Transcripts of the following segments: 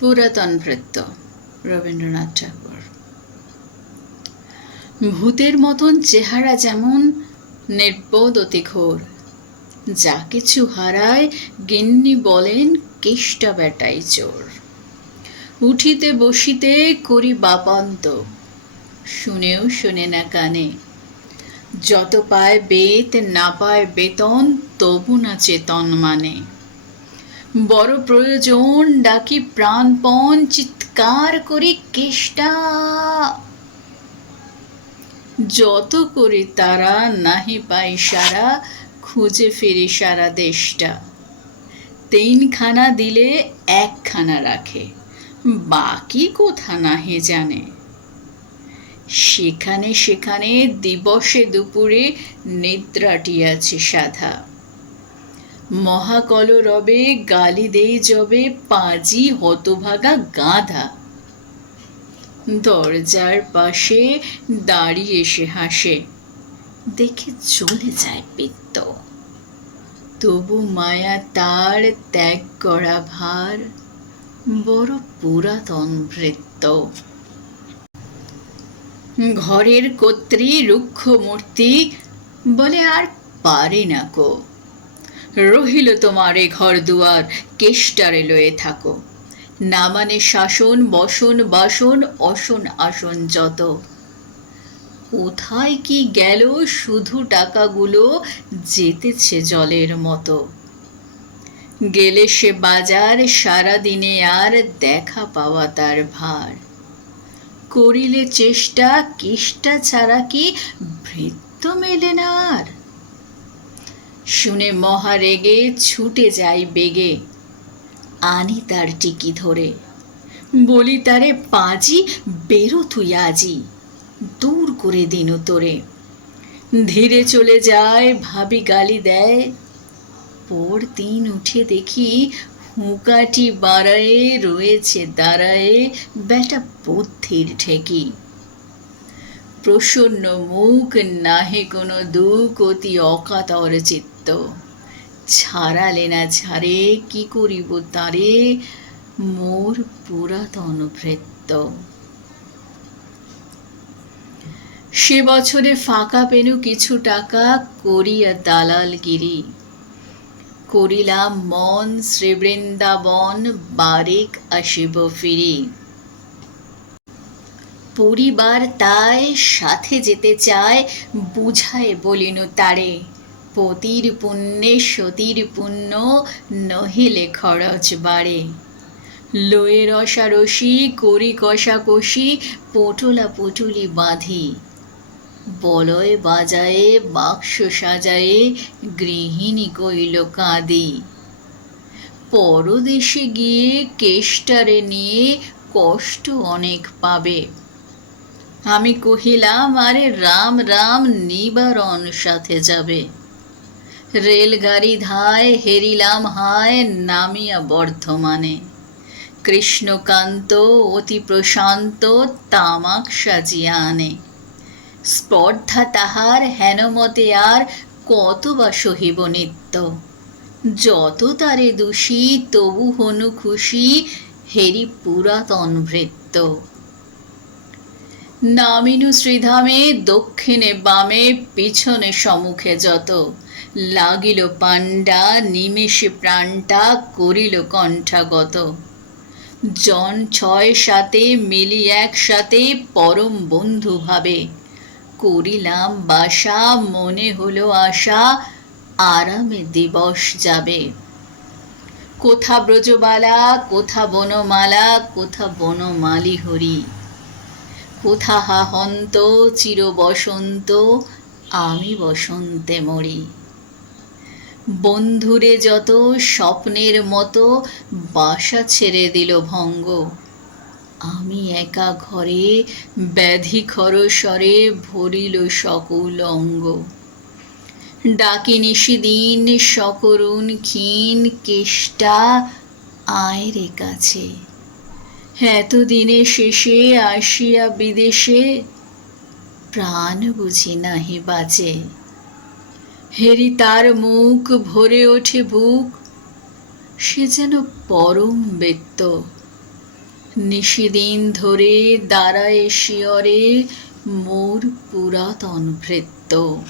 পুরাতন ভৃত্য, রবীন্দ্রনাথ ঠাকুর। ভূতের মতন চেহারা যেমন নির্বোধ অতি ঘোর যা কিছু হারায় গিন্নি বলেন কেষ্টা বেটাই চোর। উঠিতে বসিতে করি বাপান্ত, শুনেও শুনে না কানে। যত পায় বেত, না পায় বেতন, তবু না চেতন মানে। বড় প্রয়োজন, ডাকি প্রাণপণ, চিৎকার করি কেষ্টা। যত করি তারা নাহি পাই সারা, খুঁজে ফিরি সারা দেশটা। তিনখানা দিলে একখানা রাখে, বাকি কোথা নাহি জানে। সেখানে সেখানে দিবসে দুপুরে নিদ্রাটি আছে সাধা। মহাকল রবে, গালি দেই যবে পাজি হতভাগা গাধা। দরজার পাশে দাঁড়িয়ে এসে হাসে, দেখে চলে যায় পিত্ত। তবু মায়া তার ত্যাগ করা ভার, বড় পুরাতন ভৃত্য। ঘরের কর্ত্রী রুক্ষ মূর্তি বলে আর পারে না কো। রহিল তোমার এ ঘর দুয়ার, কেষ্টারে লয়ে থাকো। না মানে শাসন, বসন, বাসন, অসন, আসন যত। কোথায় কি গেল শুধু টাকাগুলো যেতেছে জলের মতো। গেলে সে বাজার সারা দিনে আর দেখা পাওয়া তার ভার। করিলে চেষ্টা, কেষ্টা ছাড়া কি ভৃত্য মেলে না আর? শুনে মহা রেগে ছুটে যাই বেগে। আনি তার টিকি ধরে। বলি, তারে পাজি, বেরো তুই আজি, দূর করে দিনু তোরে। ধীরে চলে যায়, ভাবি গালি দেয়। পর দিন উঠে দেখি হুঁকাটি বাড়ায়ে রয়েছে দাঁড়ায়ে বেটা বুদ্ধির ঠেকি। প্রসন্ন মুখ নাহে কোনো দুঃখ অতি অকাতর চিত্ত। ছাড়ালে না ছাড়ে, কি করিব তারে? মোর পুরাতন ভৃত্য। সে বছরে ফাঁকা পেনু কিছু টাকা করিয়া দালালগিরি। করিলাম মন শ্রীবৃন্দাবন বারেক আসিব ফিরি। পরিবার তাই সাথে যেতে চায়, বুঝায় বলিনু তারে, পতির পুণ্যে সতীর পুণ্য নহিলে খরচ বাড়ে। লয়ে রসারসি করি কষাকষি পটলা পটুলি বাঁধি। বলয় বাজায়ে, বাক্স সাজায়ে, গৃহিণী কইল কাঁদি। পরদেশে গিয়ে কেষ্টারে নিয়ে কষ্ট অনেক পাবে। আমি কহিলাম, আরে রাম রাম, নিবারণ সাথে যাবে। রেলগাড়ি ধায় হেরিলাম হায় নামিয়া বর্ধমানে। কৃষ্ণকান্ত অতি প্রশান্ত তামাক সাজিয়া আনে। স্পর্ধা তাহার হেনমতে আর কত বা সহিব নিত্য। যত তারে দোষী তবু হনু খুশি হেরি পুরাতন ভৃত্য। নামিনু শ্রীধামে, দক্ষিণে বামে, পিছনে সম্মুখে যত। লাগিল পাণ্ডা, নিমেষে প্রাণটা করিল কণ্ঠাগত। জন ছয় সাথে, মিলি একসাথে পরম বন্ধু ভাবে। করিলাম বাসা, মনে হলো আশা, আরামে দিবস যাবে। কোথা ব্রজবালা, কোথা বনমালা, কোথা বনমালি হরি কোথা হাহন্ত চির বসন্ত আমি বসন্তে মরি। বন্ধুরে যত স্বপ্নের মতো বাসা ছেড়ে দিল ভঙ্গ। আমি একা ঘরে ব্যাধি খরস্বরে ভরিল সকল অঙ্গ। ডাকি নিশিদিন সকরুণ ক্ষীণ কেষ্টা, আয় রে কাছে। এতদিনে শেষে আসিয়া বিদেশে প্রাণ বুঝি নাহি বাঁচে। হেরি তার মুখ ভরে ওঠে বুক, সে যেন পরম বেত্ত নিশিদিন ধরে দাঁড়ায় শিয়রে মোর পুরাতন ভৃত্য।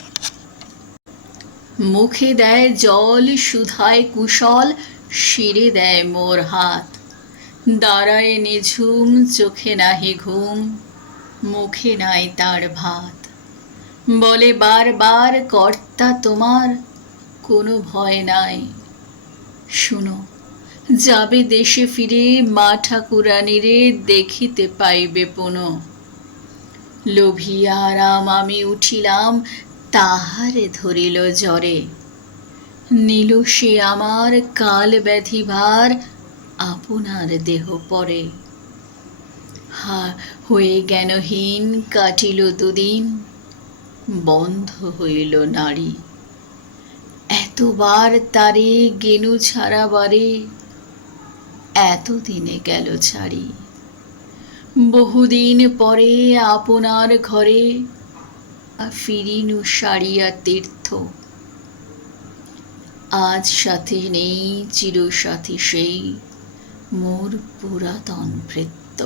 মুখে দেয় জল, সুধায় কুশল, শিরে দেয় মোর হাত। দাঁড়ায় নিঝুম, চোখে নাহি ঘুম, মুখে নাই তার ভাত। বলে বারবার কর্তা তোমার, কোনো ভয় নাই। শুনো, যাবে দেশে ফিরে, মা ঠাকুরানিরে দেখিতে পাইবে পুনঃ। লোভিয়া রাম আমি উঠিলাম, তাহারে ধরিল জ্বরে। নিল সে আমার কাল ব্যাধি ভার আপনার দেহ পরে। হা, হয়ে জ্ঞানহীন কাটিল দুদিন, বন্ধ হইল নারী। এতবার তারে গেনু ছাড়াবারে এতদিনে গেল ছাড়ি। বহুদিন পরে আপনার ঘরে, ফিরিনু সারিয়া তীর্থ। আজ সাথে নেই, চিরসাথী সেই। মোর পুরাতন ভৃত্য।